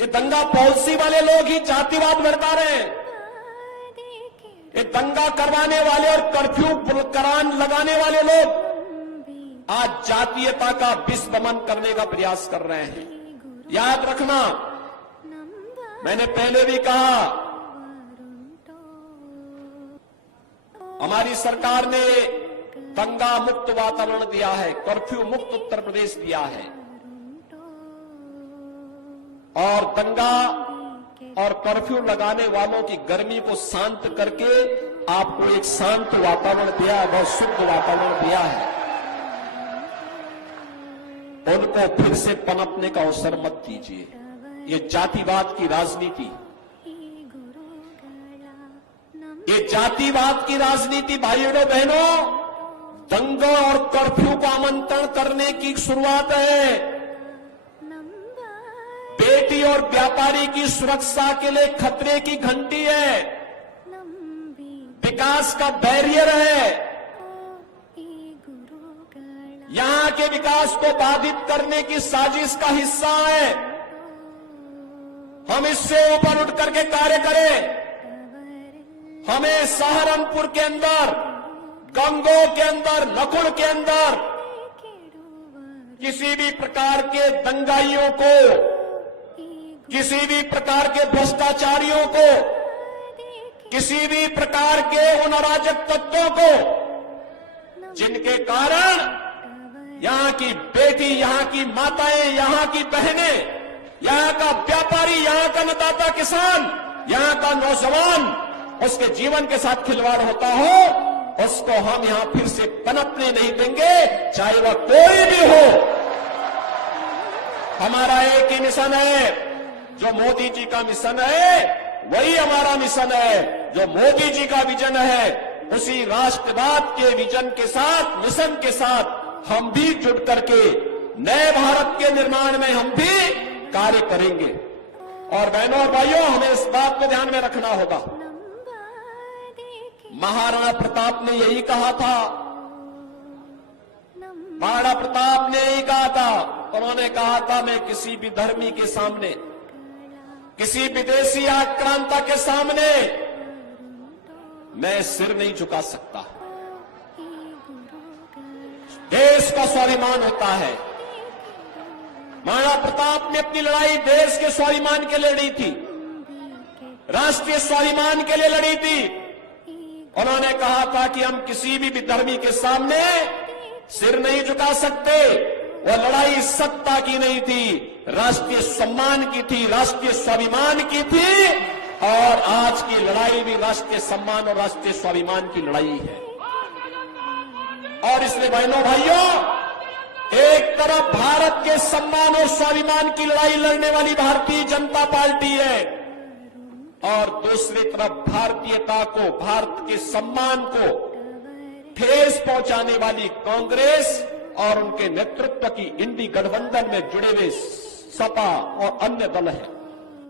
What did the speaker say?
ये दंगा पॉलिसी वाले लोग ही जातिवाद भड़का रहे हैं। ये दंगा करवाने वाले और कर्फ्यू करान लगाने वाले लोग आज जातीयता का विस्मरण करने का प्रयास कर रहे हैं। याद रखना, मैंने पहले भी कहा, हमारी सरकार ने दंगा मुक्त वातावरण दिया है, कर्फ्यू मुक्त उत्तर प्रदेश दिया है और दंगा और कर्फ्यू लगाने वालों की गर्मी को शांत करके आपको एक शांत वातावरण दिया है, बहुत शुद्ध वातावरण दिया है। उनको फिर से पनपने का अवसर मत दीजिए। ये जातिवाद की राजनीति, ये जातिवाद की राजनीति भाइयों बहनों, दंगा और कर्फ्यू को आमंत्रण करने की शुरुआत है। बेटी और व्यापारी की सुरक्षा के लिए खतरे की घंटी है, विकास का बैरियर है, यहां के विकास को बाधित करने की साजिश का हिस्सा है। हम इससे ऊपर उठ करके कार्य करें। हमें सहारनपुर के अंदर, गंगोह के अंदर, नकुल के अंदर किसी भी प्रकार के दंगाइयों को, किसी भी प्रकार के भ्रष्टाचारियों को, किसी भी प्रकार के उन अराजक तत्वों को जिनके कारण यहां की बेटी, यहां की माताएं, यहां की बहनें, यहां का व्यापारी, यहां का अन्नदाता किसान, यहां का नौजवान, उसके जीवन के साथ खिलवाड़ होता हो, उसको हम यहां फिर से पनपने नहीं देंगे, चाहे वह कोई भी हो। हमारा एक ही मिशन है, जो मोदी जी का मिशन है वही हमारा मिशन है। जो मोदी जी का विजन है, उसी राष्ट्रवाद के विजन के साथ, मिशन के साथ हम भी जुड़ करके नए भारत के निर्माण में हम भी कार्य करेंगे। और बहनों और भाइयों, हमें इस बात को ध्यान में रखना होगा, महाराणा प्रताप ने यही कहा था, महाराणा प्रताप ने यही कहा था। उन्होंने कहा था, मैं किसी भी धर्मी के सामने, किसी विदेशी आक्रांता के सामने मैं सिर नहीं झुका सकता। देश का स्वाभिमान होता है। महाराणा प्रताप ने अपनी लड़ाई देश के स्वाभिमान के लिए लड़ी थी, राष्ट्रीय स्वाभिमान के लिए लड़ी थी। उन्होंने कहा था कि हम किसी भी विधर्मी के सामने सिर नहीं झुका सकते। वह लड़ाई सत्ता की नहीं थी, राष्ट्रीय सम्मान की थी, राष्ट्रीय स्वाभिमान की थी। और आज की लड़ाई भी राष्ट्रीय सम्मान और राष्ट्रीय स्वाभिमान की लड़ाई है। और इसलिए बहनों भाइयों, एक तरफ भारत के सम्मान और स्वाभिमान की लड़ाई लड़ने वाली भारतीय जनता पार्टी है और दूसरी तरफ भारतीयता को, भारत के सम्मान को ठेस पहुंचाने वाली कांग्रेस और उनके नेतृत्व की इंडी गठबंधन में जुड़े हुए सपा और अन्य दल हैं।